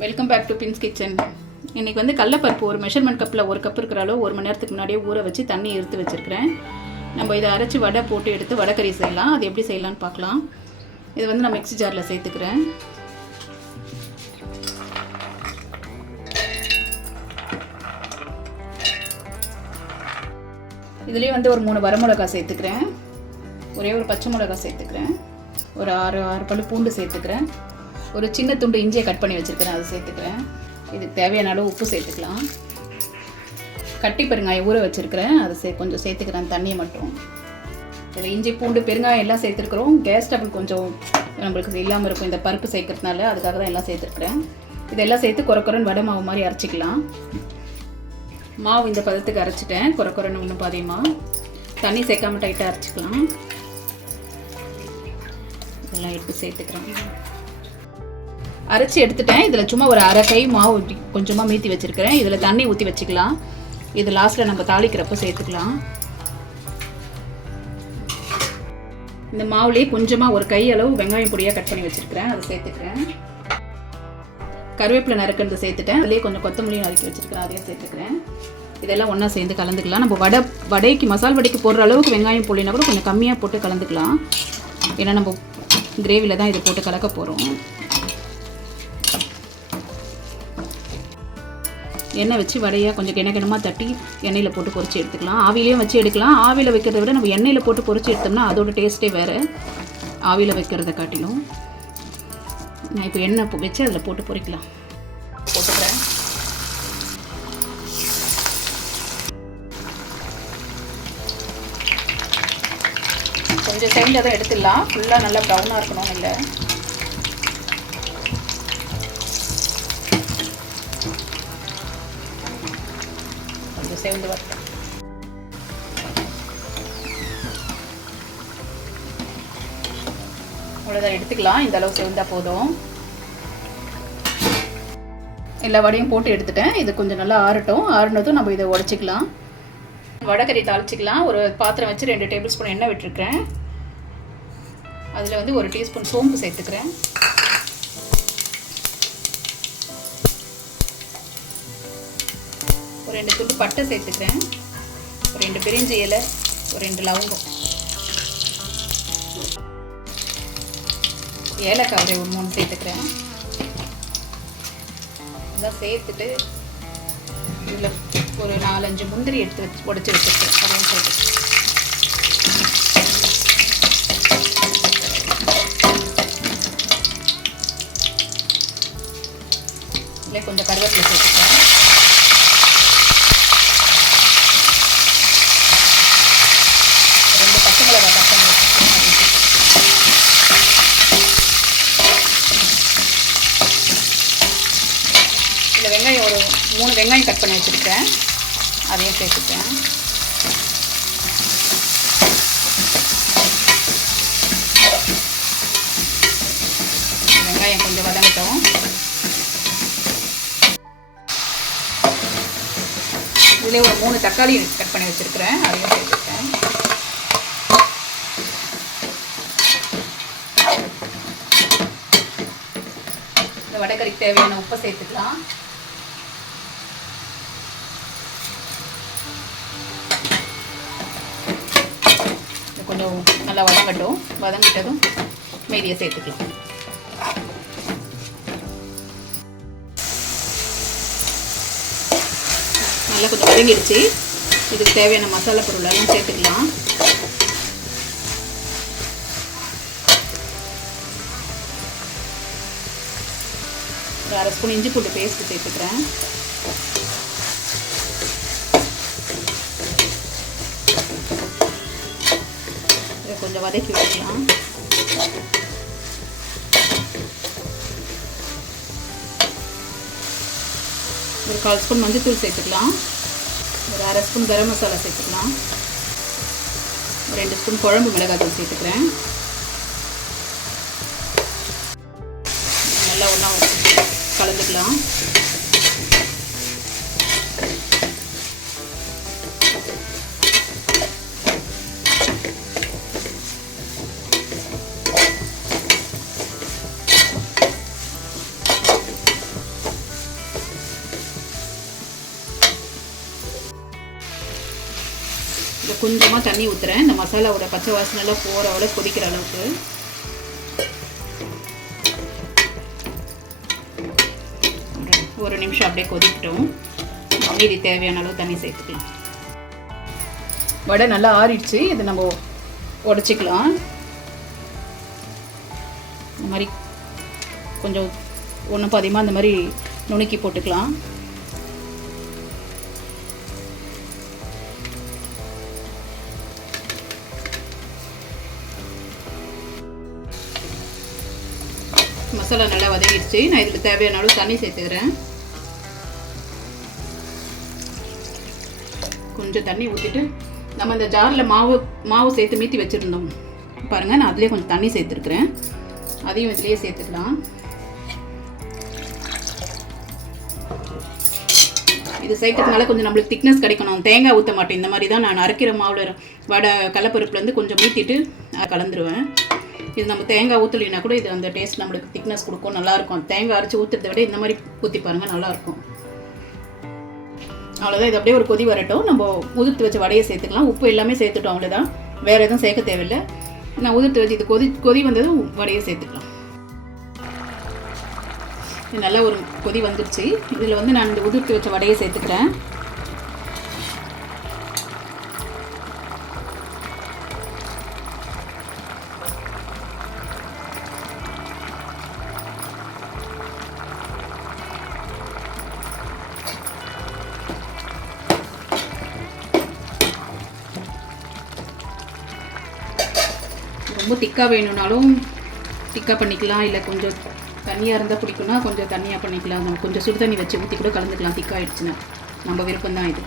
Welcome back to pins kitchen இன்றைக்கி வந்து கடலப்பருப்பு ஒரு மெஷர்மெண்ட் கப்பில் ஒரு கப் இருக்கிற அளவு ஒரு மணி நேரத்துக்கு முன்னாடியே ஊற வச்சு தண்ணி எடுத்து வச்சுருக்கிறேன். நம்ம இதை அரைச்சி வடை போட்டு எடுத்து வடைக்கறி செய்யலாம். அது எப்படி செய்யலான்னு பார்க்கலாம். இது வந்து நான் மிக்சி ஜாரில் சேர்த்துக்கிறேன். இதுலேயே வந்து ஒரு மூணு வரமிளகா சேர்த்துக்கிறேன். ஒரே ஒரு பச்சை மிளகா சேர்த்துக்கிறேன். ஒரு ஆறு ஆறு பல்லு பூண்டு சேர்த்துக்கிறேன். ஒரு சின்ன துண்டு இஞ்சியை கட் பண்ணி வச்சுருக்கிறேன் அதை சேர்த்துக்கிறேன். இதுக்கு தேவையான அளவு உப்பு சேர்த்துக்கலாம். கட்டி பெருங்காயம் ஊற வச்சுருக்கிறேன். அதை சே கொஞ்சம் சேர்த்துக்கிறேன் தண்ணியை மட்டும். இதில் இஞ்சி பூண்டு பெருங்காயம் எல்லாம் சேர்த்துருக்குறோம். கேஸ் டபுள் கொஞ்சம் நம்மளுக்கு இல்லாமல் இருக்கும். இந்த பருப்பு சேர்க்கறதுனால அதுக்காக தான் எல்லாம் சேர்த்துருக்குறேன். இதெல்லாம் சேர்த்து குறக்குறன் குறைன்னு வடை மாவு மாதிரி அரைச்சிக்கலாம். மாவு இந்த பதத்துக்கு அரைச்சிட்டேன். குறக்குறன் குறைன்னு ஒன்றும் பாதியமாக தண்ணி சேர்க்காம டைட்டாக அரைச்சிக்கலாம். இதெல்லாம் எடுத்து சேர்த்துக்கிறேன். அரைச்சி எடுத்துட்டேன். இதில் சும்மா ஒரு அரை கை மாவு கொஞ்சமாக மீத்தி வச்சுருக்கிறேன். இதில் தண்ணி ஊற்றி வச்சுக்கலாம். இது லாஸ்ட்டில் நம்ம தாளிக்கிறப்ப சேர்த்துக்கலாம். இந்த மாவுலேயே கொஞ்சமாக ஒரு கை அளவு வெங்காயம் பொடியாக கட் பண்ணி வச்சுருக்கிறேன். அதை சேர்த்துக்கிறேன். கருவேப்பிலை நறுக்கிறது சேர்த்துட்டேன். அதுலேயே கொஞ்சம் கொத்தமல்லியும் நறுக்கி வச்சுருக்கிறேன். அதையும் சேர்த்துக்கிறேன். இதெல்லாம் ஒன்றா சேர்ந்து கலந்துக்கலாம். நம்ம வடை வடைக்கு மசால் வடைக்கு போடுற அளவுக்கு வெங்காயம் பொடினா கூட கொஞ்சம் கம்மியாக போட்டு கலந்துக்கலாம். ஏன்னா நம்ம கிரேவியில் தான் இதை போட்டு கலக்க போகிறோம் எண்ணெய் வச்சு வடையாக கொஞ்சம் கிண கிணமாக தட்டி எண்ணெயில் போட்டு பொறிச்சு எடுத்துக்கலாம். ஆவிலையும் வச்சு எடுக்கலாம். ஆவியில் வைக்கிறத விட நம்ம எண்ணெயில் போட்டு பொறிச்சு எடுத்தோம்னா அதோட டேஸ்ட்டே வேறு. ஆவியில் வைக்கிறத காட்டிலும் நான் இப்போ எண்ணெய் வச்சு அதில் போட்டு பொரிக்கலாம் போட்டுக்கிறேன். கொஞ்சம் செஞ்சதை எடுத்துடலாம். ஃபுல்லாக நல்லா ப்ரௌனாக இருக்கணும் இல்லை சேர்ந்து வரட்டும் அவ்வளோதான் எடுத்துக்கலாம். இந்த அளவு செவந்தா போதும். எல்லா வடையும் போட்டு எடுத்துட்டேன். இது கொஞ்சம் நல்லா ஆறட்டும். ஆறுனதும் நம்ம இதை உடச்சிக்கலாம். வடகறி தாளிச்சிக்கலாம். ஒரு பாத்திரம் வச்சு ரெண்டு டேபிள் ஸ்பூன் எண்ணெய் விட்டுருக்கேன் அதில் வந்து ஒரு டீஸ்பூன் சோம்பு சேர்த்துக்கிறேன். ரெண்டு துண்டு பட்டை சேர்த்துக்கிறேன் ஒரு ரெண்டு பிரிஞ்சு இலை ஒரு ரெண்டு லவங்கம். ஏலக்காய் ஒரு மூணு சேர்த்துக்கிறேன். இதெல்லாம் சேர்த்துட்டு இதில் ஒரு நாலஞ்சு முந்திரி எடுத்து வச்சு உடச்சி வச்சுருக்கேன். அதையும் சேர்த்து இல்லை கொஞ்சம் கருவேப்பிலை சேர்த்து ரெண்டு பச்சை மிளகாய் கட் பண்ணி வச்சுருக்கேன் அதையும் சேர்த்துக்கிறேன் இதில் வெங்காயம் ஒரு மூணு வெங்காயம் கட் பண்ணி வச்சுருக்கேன். அதையும் சேர்த்துட்டேன் வெங்காயம் கொஞ்சம் வதங்கட்டும். இதில் ஒரு மூணு தக்காளி கட் பண்ணி வச்சுருக்கிறேன். அதையும் சேர்த்துட்டேன் இந்த வடைக்கறிக்கு தேவையான உப்பை சேர்த்துக்கலாம். கொஞ்சம் நல்லா வதங்கட்டும். வதங்கிட்டதும் மீதியை சேர்த்துக்கலாம். நல்லா கொஞ்சம் வதங்கிடுச்சு. இதுக்கு தேவையான மசாலா பொருள் எல்லாம் சேர்த்துக்கலாம். ஒரு அரை ஸ்பூன் இஞ்சி பூண்டு பேஸ்ட்டு சேர்த்துக்கிறேன். கொஞ்சம் வதக்கி வைக்கலாம். ஒரு கால் ஸ்பூன் மஞ்சத்தூள் சேர்த்துக்கலாம். ஒரு அரை ஸ்பூன் கரம் மசாலா சேர்த்துக்கலாம். ஒரு ரெண்டு ஸ்பூன் குழம்பு மிளகாத்தூள் சேர்த்துக்கிறேன். நல்லா ஒன்றா கலந்துக்கலாம். கொஞ்சமாக தண்ணி ஊற்றுறேன் இந்த மசாலாவோட பச்சை வாசனைலாம் போகிற அளவு கொதிக்கிற அளவுக்கு. ஒரு- நிமிஷம் அப்படியே கொதிக்கட்டும். மீதி தேவையான அளவு தண்ணி சேர்த்துக்கலாம். வடை நல்லா ஆறிடுச்சு. இதை நம்ம உடச்சிக்கலாம். இந்த மாதிரி கொஞ்சம் ஒன்று பாதியமாக இந்த மாதிரி நுணுக்கி போட்டுக்கலாம். மசாலா நல்லா வதங்கிடுச்சு. நான் இதில் தேவையான அளவு தண்ணி சேர்த்துக்கிறேன். கொஞ்சம் தண்ணி ஊற்றிட்டு நம்ம இந்த ஜாரில் மாவு மாவு சேர்த்து மீத்தி வச்சுருந்தோம். பாருங்கள் நான் அதிலே கொஞ்சம் தண்ணி சேர்த்துருக்குறேன். அதையும் இதுலேயே சேர்த்துக்கலாம். இது சேர்க்கறதுனால கொஞ்சம் நம்மளுக்கு திக்னஸ் கிடைக்கணும். தேங்காய் ஊற்ற மாட்டேன். இந்த மாதிரி தான் நான் அரைக்கிற மாவில் வடை கடலப்பருப்புலேருந்து கொஞ்சம் ஊற்றிட்டு கலந்துருவேன். இது நம்ம தேங்காய் ஊற்றலினா கூட இது அந்த டேஸ்ட் நம்மளுக்கு திக்னஸ் கொடுக்கும் நல்லாயிருக்கும். தேங்காய் அரைச்சி ஊற்றுறத விட இந்த மாதிரி ஊற்றி பாருங்கள் நல்லாயிருக்கும். அவ்வளோதான் இது அப்படியே ஒரு கொதி வரட்டும். நம்ம உதிர்த்து வச்ச வடையை சேர்த்துக்கலாம். உப்பு எல்லாமே சேர்த்துட்டோம் அவ்வளோதான் வேறு எதுவும் சேர்க்க தேவையில்லை. நான் உதிர்த்து வச்சு இது கொதி கொதி வந்ததும் வடையை சேர்த்துக்கலாம். நல்லா ஒரு கொதி வந்துருச்சு. இதில் வந்து நான் இந்த உதிர்த்து வச்ச வடையை சேர்த்துக்கிறேன். ரொம்ப திக்காக வேணும்னாலும் திக்காக பண்ணிக்கலாம். இல்லை கொஞ்சம் தண்ணியாக இருந்தால் பிடிக்கும்னா கொஞ்சம் தண்ணியாக பண்ணிக்கலாம். நம்ம கொஞ்சம் சுடு தண்ணி வச்சு ஊற்றி கூட கலந்துக்கலாம். திக்காகிடுச்சுன்னா நம்ம விருப்பம் தான் இது.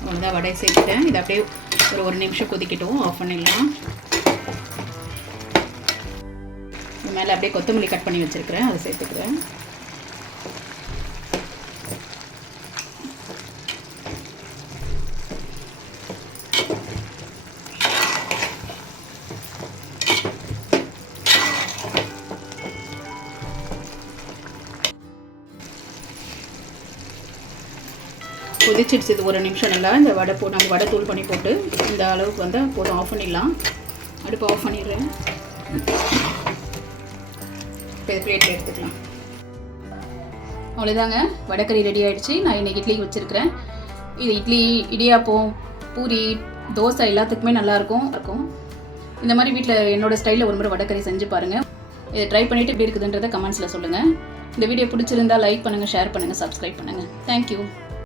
அவ்வளோதான் வடை சேர்த்துட்டேன் இதை அப்படியே ஒரு ஒரு நிமிஷம் கொதிக்கட்டும். ஆஃப் பண்ணிடலாம். இது மேலே அப்படியே கொத்தமல்லி கட் பண்ணி வச்சுருக்கிறேன். அதை சேர்த்துக்கிறேன். கொதிச்சிடுச்சு. இது ஒரு நிமிஷம் நல்லா இந்த வடை போ நம்ம வடை தூள் பண்ணி போட்டு இந்த அளவுக்கு வந்து போதும் ஆஃப் பண்ணிடலாம். அடுப்பு ஆஃப் பண்ணிடுறேன். இப்போ இது பிளேட்டில் எடுத்துக்கலாம். அவ்வளோதாங்க வடைக்கறி ரெடி ஆகிடுச்சு நான் இன்றைக்கி இட்லி வச்சுருக்கிறேன். இது இட்லி இடியாப்பம் பூரி தோசை எல்லாத்துக்குமே நல்லாயிருக்கும் இருக்கும். இந்த மாதிரி வீட்டில் என்னோடய ஸ்டைலில் ஒரு முறை வடைக்கறி செஞ்சு பாருங்கள் இதை ட்ரை பண்ணிவிட்டு எப்படி இருக்குதுன்றதை கமெண்ட்ஸில் சொல்லுங்கள் இந்த வீடியோ பிடிச்சிருந்தா லைக் பண்ணுங்கள் ஷேர் பண்ணுங்கள் சப்ஸ்கிரைப் பண்ணுங்கள் தேங்க்யூ